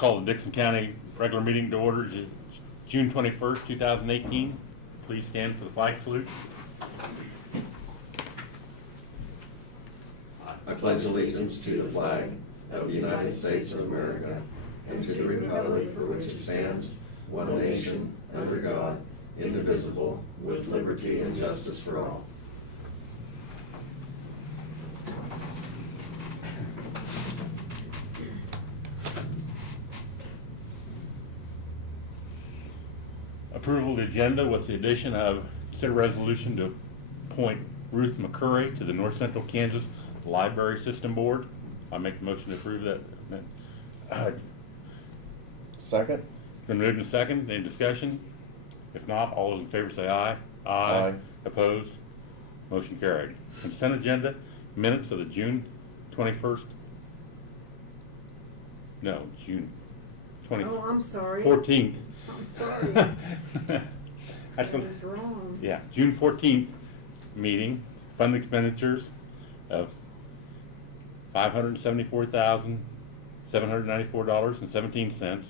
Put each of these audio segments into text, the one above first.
Call the Dixon County regular meeting to order, June 21st, 2018. Please stand for the flag salute. I pledge allegiance to the flag of the United States of America and to the republic for which it stands, one nation, under God, indivisible, with liberty and justice for all. Approval of the agenda with the addition of consider resolution to appoint Ruth McCurry to the North Central Kansas Library System Board. I make the motion to approve that. Second? Been moved and second. Any discussion? If not, all those in favor say aye. Aye. Opposed? Motion carried. Consent agenda, minutes of the June 21st. No, June 20th. Oh, I'm sorry. 14th. I'm sorry. That's I was wrong. Yeah, June 14th meeting, fund expenditures of $574,794.17.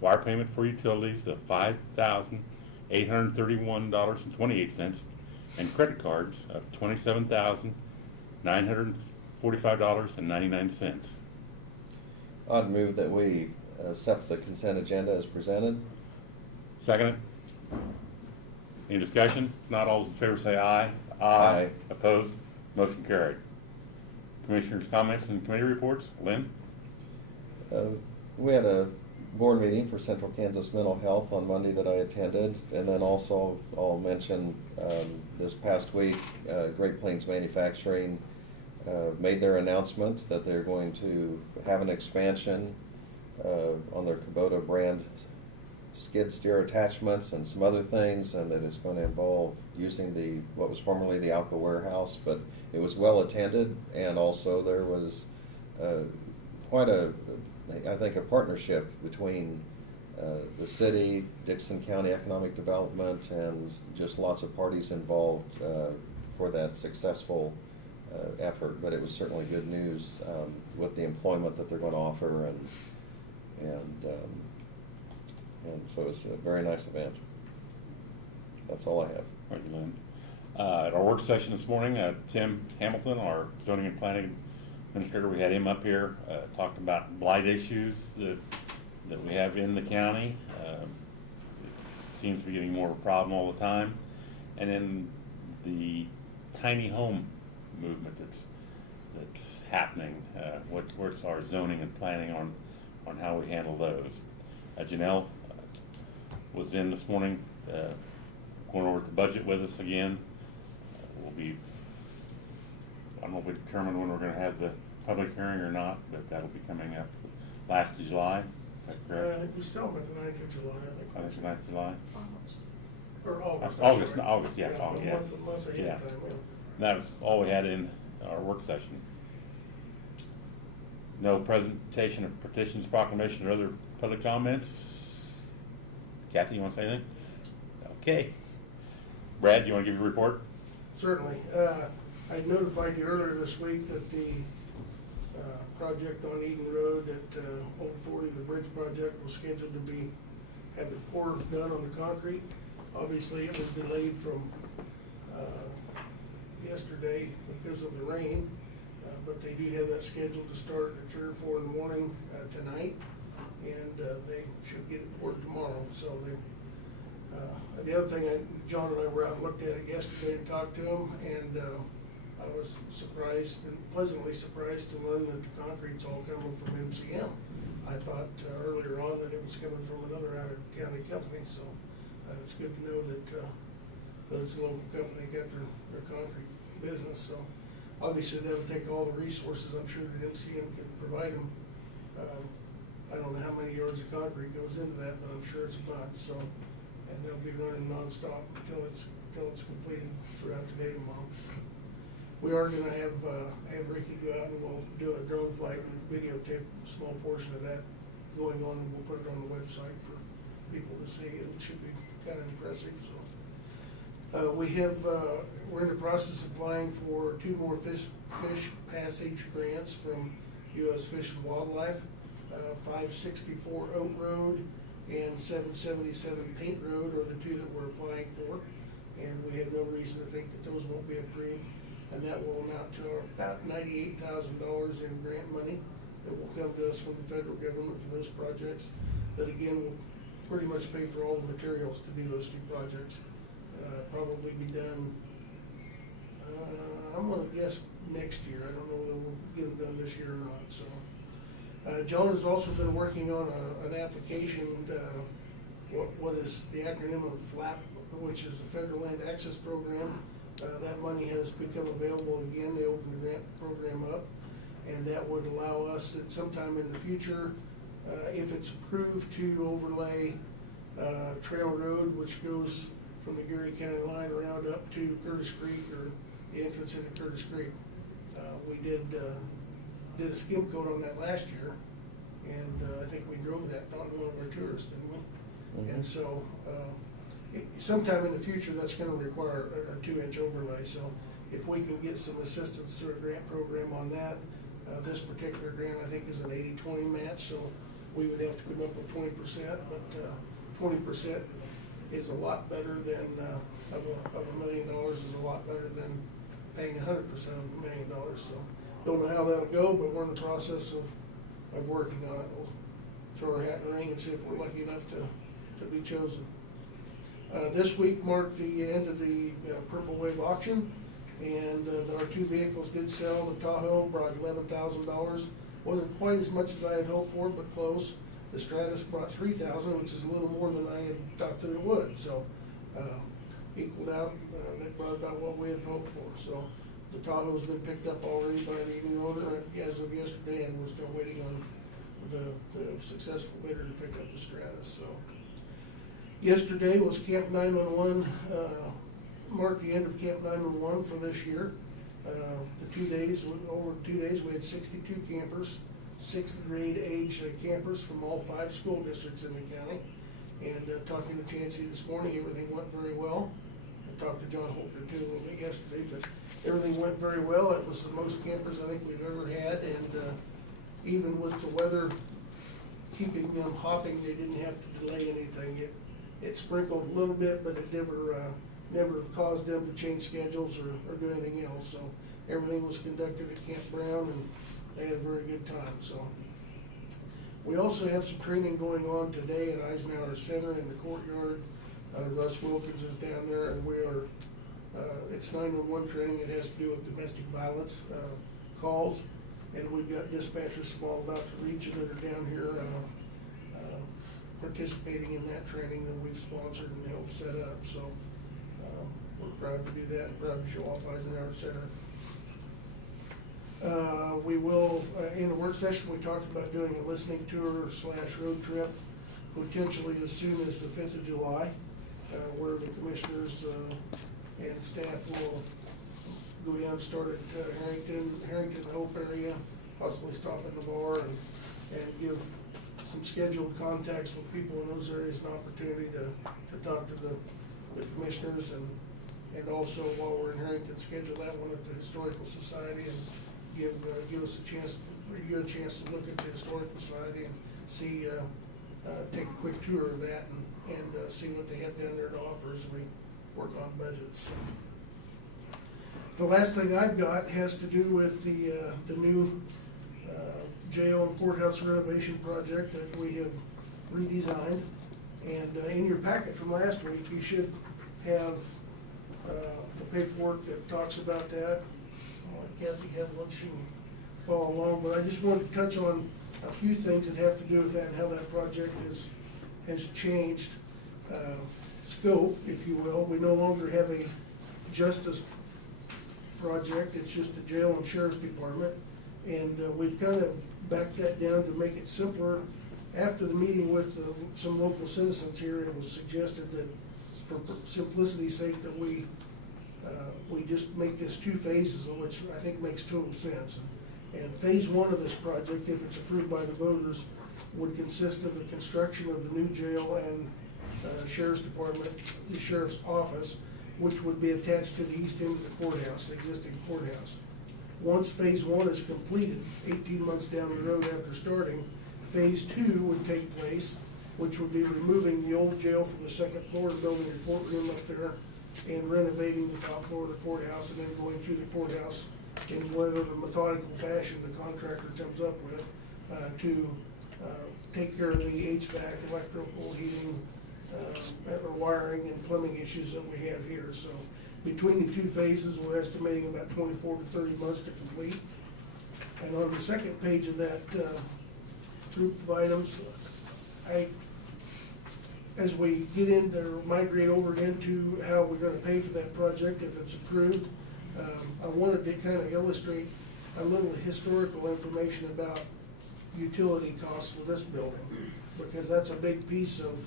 Wire payment for utilities of $5,831.28, and credit cards of $27,945.99. I'd move that we accept the consent agenda as presented. Second it. Any discussion? If not, all those in favor say aye. Aye. Opposed? Motion carried. Commissioners' comments and committee reports. Lynn? We had a board meeting for Central Kansas Mental Health on Monday that I attended, and then also I'll mention this past week, Great Plains Manufacturing made their announcement that they're going to have an expansion on their Kubota brand skid steer attachments and some other things, and that it's going to involve using what was formerly the Alco warehouse, but it was well attended, and also there was quite a partnership between the city, Dixon County Economic Development, and just lots of parties involved for that successful effort. But it was certainly good news with the employment that they're going to offer, and so it's a very nice event. That's all I have. Thank you, Lynn. At our work session this morning, Tim Hamilton, our zoning and planning administrator, we had him up here, talked about blight issues that we have in the county. It seems to be getting more of a problem all the time. And then the tiny home movement that's happening, what's our zoning and planning on how we handle those. Janelle was in this morning, going over the budget with us again. I don't know if we determined when we're going to have the public hearing or not, but that'll be coming up last of July. Is that correct? We still have the 9th of July, I think. I think it's the 9th of July. Or August. August, sorry. August, yeah, Yeah, August, a yeah. month ahead Yeah. of time, yeah. That was all we had in our work session. No presentation of petitions, proclamation, or other public comments. Kathy, you want to say anything? Okay. Brad, you want to give your report? Certainly. I notified you earlier this week that the project on Eden Road at Old 40, the bridge project, was scheduled to have the pour done on the concrete. Obviously, it was delayed from yesterday because of the rain, but they do have that scheduled to start at 3 or 4 in the morning tonight, and they should get it poured tomorrow. So the other thing, John and I were out and looked at it yesterday and talked to him, and I was surprised and pleasantly surprised to learn that the concrete's all coming from MCM. I thought earlier on that it was coming from another out-of-county company, so it's good to know that it's a local company got their concrete business. So obviously that'll take all the resources I'm sure that MCM can provide them. I don't know how many yards of concrete goes into that, but I'm sure it's a bunch. So, and they'll be running nonstop until it's completed throughout the day tomorrow. We are going to have Ricky go out and we'll do a drone flight and videotape a small portion of that going on, and we'll put it on the website for people to see. It should be kind of impressive. So we're in the process of applying for 2 more fish passage grants from U.S. Fish and Wildlife. 564 Oak Road and 777 Paint Road are the two that we're applying for. And we have no reason to think that those won't be approved. And that will amount to about $98,000 in grant money that will come to us from the federal government for those projects. That again will pretty much pay for all the materials to do those two projects. Probably be done, I'm gonna guess next year. I don't know that we'll get them done this year or not, so. John has also been working on an application, what is the acronym of FLAP, which is the Federal Land Access Program. That money has become available again. They opened the grant program up, and that would allow us at sometime in the future, if it's approved, to overlay Trail Road, which goes from the Geary County line around up to Curtis Creek, or the entrance into Curtis Creek. We did a skim coat on that last year, and I think we drove that on one of our tours, didn't we? Mhm. And so, sometime in the future, that's gonna require a 2-inch overlay, so if we can get some assistance through a grant program on that, this particular grant, I think, is an 80-20 match, so we would have to come up with 20%, but 20% is a lot better than, of $1 million is a lot better than paying 100% of $1 million, so. Don't know how that'll go, but we're in the process of working on it. We'll throw our hat in the ring and see if we're lucky enough to be chosen. This week marked the end of the Purple Wave auction, and our two vehicles did sell. The Tahoe brought $11,000. Wasn't quite as much as I had hoped for, but close. The Stratus brought $3,000, which is a little more than I had thought that it would, so equaled out. They brought about what we had hoped for, so. The Tahoe's been picked up already by the new owner as of yesterday, and we're still waiting on the successful bidder to pick up the Stratus, so. Yesterday was Camp 911, marked the end of Camp 911 for this year. The 2 days, over 2 days, we had 62 campers, 6th grade age campers from all 5 school districts in the county. And talking to Chancey this morning, everything went very well. I talked to John Holter too a little bit yesterday, but everything went very well. It was the most campers I think we've ever had, and even with the weather keeping them hopping, they didn't have to delay anything. It sprinkled a little bit, but it never caused them to change schedules or do anything else. So everything was conducted at Camp Brown, and they had a very good time. So we also have some training going on today at Eisenhower Center in the courtyard. Russ Wilkins is down there, and we are. It's 911 training. It has to do with domestic violence calls, and we've got dispatchers from all about the region that are down here participating in that training that we've sponsored and helped set up. So we're proud to do that and proud to show off Eisenhower Center. We will, in the work session, we talked about doing a listening tour / road trip, potentially as soon as the 5th of July, where the commissioners and staff will go down, start at Harrington Hope area, possibly stop in the bar and give some scheduled contacts with people in those areas an opportunity to talk to the commissioners, and also while we're in Harrington, schedule that one at the Historical Society and give us a chance, you a chance to look at the Historical Society and see, take a quick tour of that and see what they have down there to offer as we work on budgets. The last thing I've got has to do with the new jail and courthouse renovation project that we have redesigned. And in your packet from last week, you should have the paperwork that talks about that. Kathy had one, she can follow along, but I just wanted to touch on a few things that have to do with that and how that project has changed scope, if you will. We no longer have a justice project, it's just a jail and sheriff's department. And we've kind of backed that down to make it simpler. After the meeting with some local citizens here, it was suggested that for simplicity's sake that we just make this 2 phases, which I think makes total sense. And phase 1 of this project, if it's approved by the voters, would consist of the construction of the new jail and sheriff's department, the sheriff's office, which would be attached to the east end of the courthouse, the existing courthouse. Once phase 1 is completed, 18 months down the road after starting, Phase 2 would take place, which would be removing the old jail from the second floor and building a courtroom up there and renovating the top floor of the courthouse and then going through the courthouse in whatever methodical fashion the contractor comes up with to take care of the HVAC, electrical, heating, or wiring and plumbing issues that we have here. So between the two phases, we're estimating about 24 to 30 months to complete. And on the second page of that group of items, as we get into, or migrate over into how we're gonna pay for that project if it's approved, I wanted to kind of illustrate a little historical information about utility costs for this building, because that's a big piece of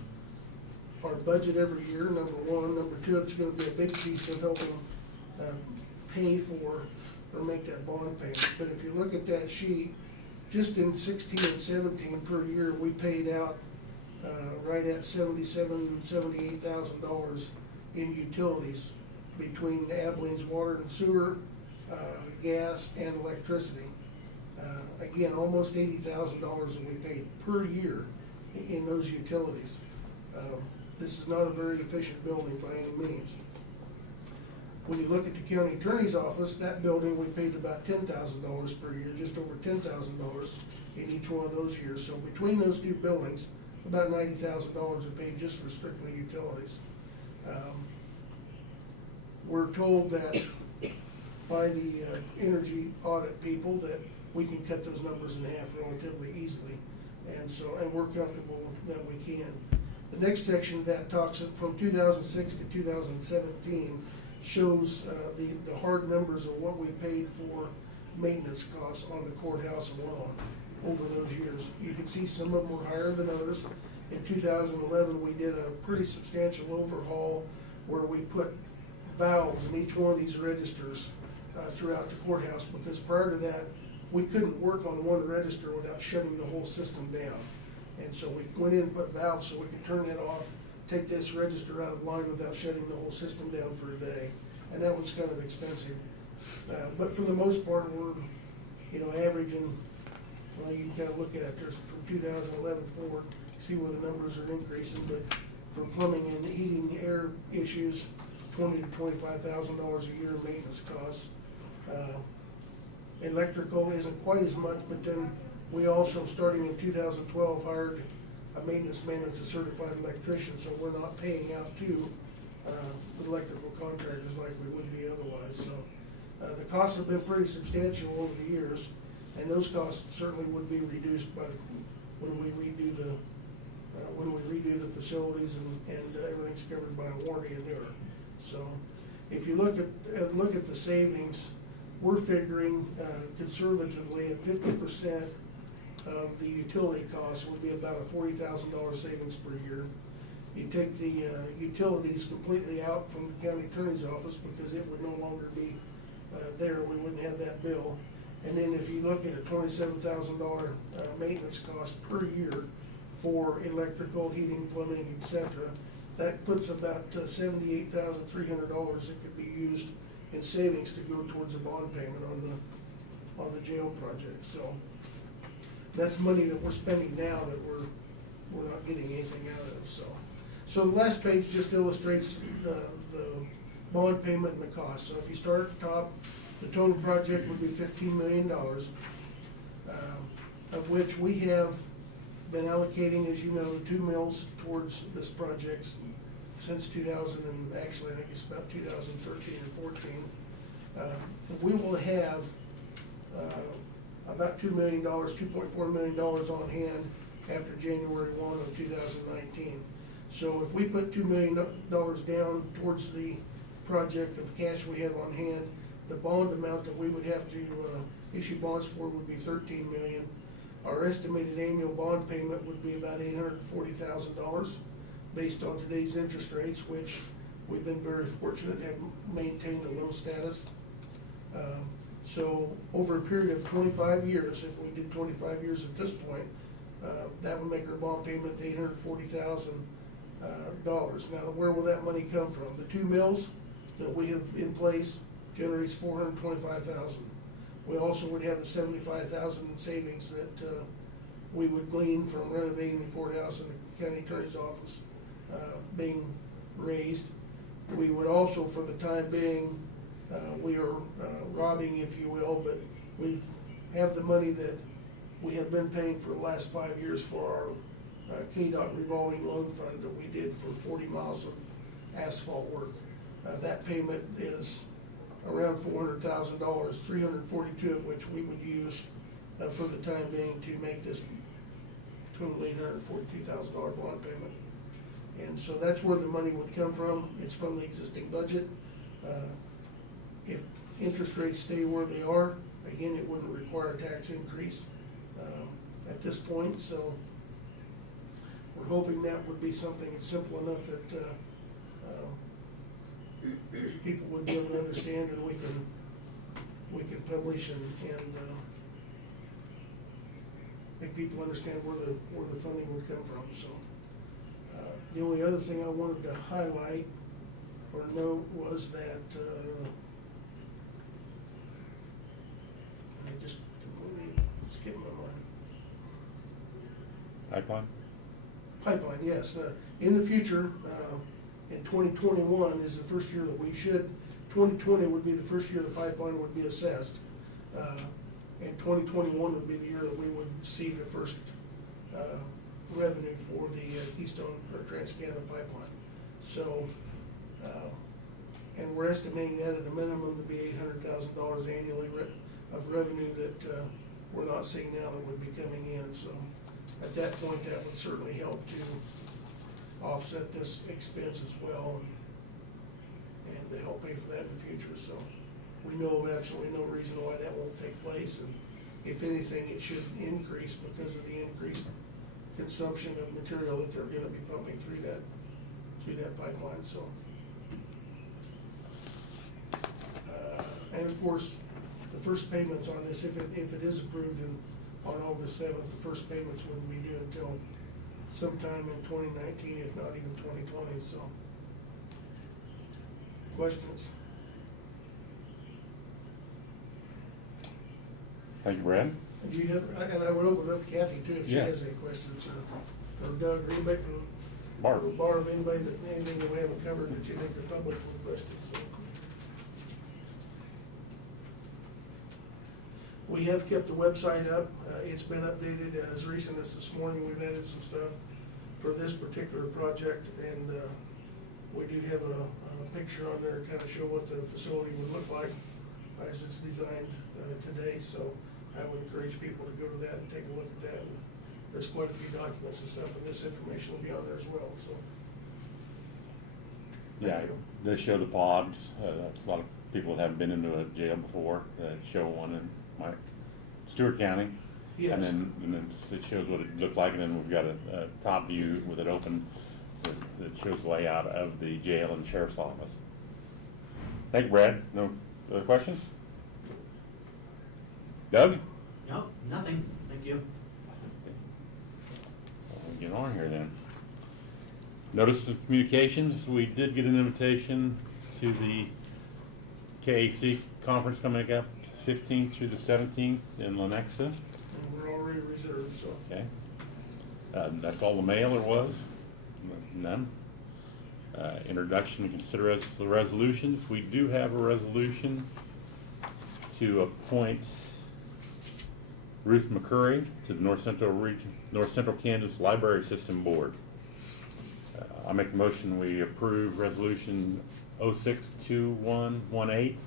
our budget every year, number one. Number two, it's gonna be a big piece of helping pay for or make that bond payment. But if you look at that sheet, just in 16 and 17 per year, we paid out right at $78,000 in utilities between Abilene's water and sewer, gas, and electricity. Again, almost $80,000 that we paid per year in those utilities. This is not a very efficient building by any means. When you look at the county attorney's office, that building, we paid about $10,000 per year, just over $10,000 in each one of those years. So between those two buildings, about $90,000 are paid just for strictly utilities. We're told that by the energy audit people that we can cut those numbers in half relatively easily. And we're comfortable that we can. The next section that talks from 2006 to 2017 shows the hard numbers of what we paid for maintenance costs on the courthouse alone over those years. You can see some of them were higher than others. In 2011, we did a pretty substantial overhaul where we put valves in each one of these registers throughout the courthouse, because prior to that, we couldn't work on one register without shutting the whole system down. And so we went in and put valves so we could turn that off, take this register out of line without shutting the whole system down for a day. And that was kind of expensive. But for the most part, we're, averaging, well, you can kind of look at it, there's from 2011 forward, see where the numbers are increasing, but for plumbing and heating, air issues, $20,000 to $25,000 a year in maintenance costs. Electrical isn't quite as much, but then we also, starting in 2012, hired a maintenance man that's a certified electrician, so we're not paying out to electrical contractors like we would be otherwise. So the costs have been pretty substantial over the years, and those costs certainly would be reduced by when we redo the facilities and everything's covered by a warranty and newer. So if you look at the savings, we're figuring conservatively at 50% of the utility costs would be about a $40,000 savings per year. You take the utilities completely out from the county attorney's office because it would no longer be there. We wouldn't have that bill. And then if you look at a $27,000 maintenance cost per year for electrical, heating, plumbing, etc., that puts about $78,300 that could be used in savings to go towards a bond payment on the jail project. So that's money that we're spending now that we're not getting anything out of. So the last page just illustrates the bond payment and the cost. So if you start at the top, the total project would be $15 million, of which we have been allocating, as you know, 2 mills towards this project since 2000, and actually I think it's about 2013 or 14. We will have about $2 million, $2.4 million on hand after January 1 of 2019. So if we put $2 million down towards the project of cash we have on hand, the bond amount that we would have to issue bonds for would be $13 million. Our estimated annual bond payment would be about $840,000 based on today's interest rates, which we've been very fortunate to have maintained a low status. So over a period of 25 years, if we did 25 years at this point, that would make our bond payment $840,000. Now, where will that money come from? The 2 mills that we have in place generates $425,000. We also would have the $75,000 in savings that we would glean from renovating the courthouse and the county attorney's office being raised. We would also, for the time being, we are robbing, if you will, but we have the money that we have been paying for the last 5 years for our KDOT revolving loan fund that we did for 40 miles of asphalt work. That payment is around $400,000, 342 of which we would use for the time being to make this total $842,000 bond payment. And so that's where the money would come from. It's from the existing budget. If interest rates stay where they are, again, it wouldn't require a tax increase at this point. So we're hoping that would be something that's simple enough that people would be able to understand, and we can publish and make people understand where the funding would come from. So the only other thing I wanted to highlight or note was that I just completely skipped my mind. Pipeline? Pipeline, yes. In the future, in 2021 is the first year that 2020 would be the first year the pipeline would be assessed. And 2021 would be the year that we would see the first revenue for the Keystone or Trans-Canada pipeline. So, and we're estimating that at a minimum to be $800,000 annually of revenue that we're not seeing now that would be coming in. So at that point, that would certainly help to offset this expense as well and to help pay for that in the future. So we know of absolutely no reason why that won't take place, and if anything, it should increase because of the increased consumption of material that they're gonna be pumping through that pipeline. So and of course, the first payments on this, if it is approved on August 7th, the first payments wouldn't be due until sometime in 2019, if not even 2020. So questions? Thank you, Brad. Do you have, and I would open it up to Kathy too, if she Yeah. has any questions, or Doug, or anybody, Barb. or Barb, anybody anything that we haven't covered that you think the public will question, so. We have kept the website up. It's been updated as recent as this morning. We've added some stuff for this particular project, and we do have a picture on there to kind of show what the facility would look like as it's designed today. So I would encourage people to go to that and take a look at that. And there's quite a few documents and stuff, and this information will be on there as well. So Yeah, they show the pods. That's a lot of people that haven't been into a jail before that show one in Stewart County. yes. And then it shows what it looked like, and then we've got a top view with it open that shows the layout of the jail and sheriff's office. Thank you, Brad. No other questions? Doug? No, nothing, thank you. I'll get on here then. Notice of communications, we did get an invitation to the KAC conference coming up 15th through the 17th in Lenexa. And we're already reserved, so. Okay. That's all the mail there was? None? Introduction and consider the resolutions. We do have a resolution to appoint Ruth McCurry to the North Central Kansas Library System Board. I make a motion we approve resolution 062118.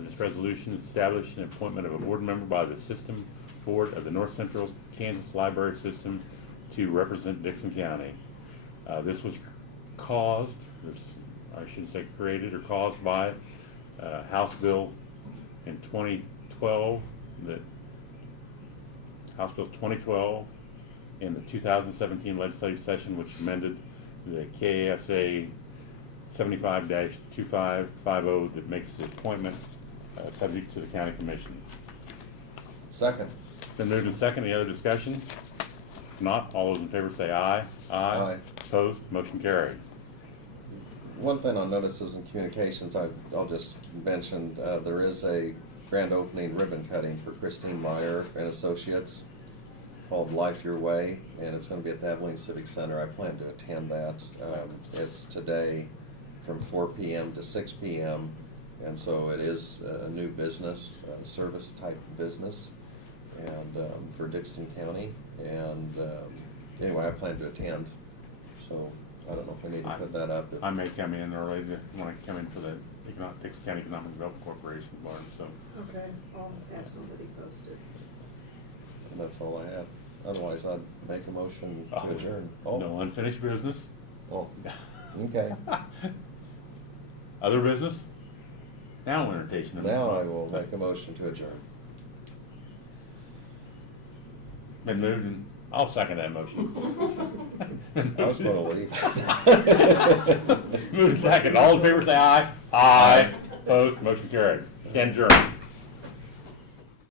This resolution established an appointment of a board member by the system board of the North Central Kansas Library System to represent Dixon County. This was caused, I shouldn't say created, or caused by House Bill in 2012, House Bill 2012 in the 2017 legislative session, which amended the KSA 75-2550 that makes the appointment subject to the county commission. Second. Been moved and second. Any other discussion? If not, all those in favor say aye. Aye. Opposed? Motion carried. One thing on notices and communications, I'll just mention, there is a grand opening ribbon cutting for Christine Meyer and Associates called Life Your Way, and it's gonna be at the Abilene Civic Center. I plan to attend that. It's today from 4 PM to 6 PM, and so it is a new business, service type business, and for Dixon County. And anyway, I plan to attend, so I don't know if I need to put that up. I may come in early when I come in for the Dixon County Economic Development Corporation barn, so. Okay, I'll have somebody post it. And that's all I have. Otherwise, I'd make a motion to adjourn. No unfinished business. Oh, okay. Other business? Now entertain. Now I will make a motion to adjourn. Been moved and I'll second that motion. I was gonna leave. Moved second. All in favor say aye. Aye. Opposed, motion carried. Stand adjourned.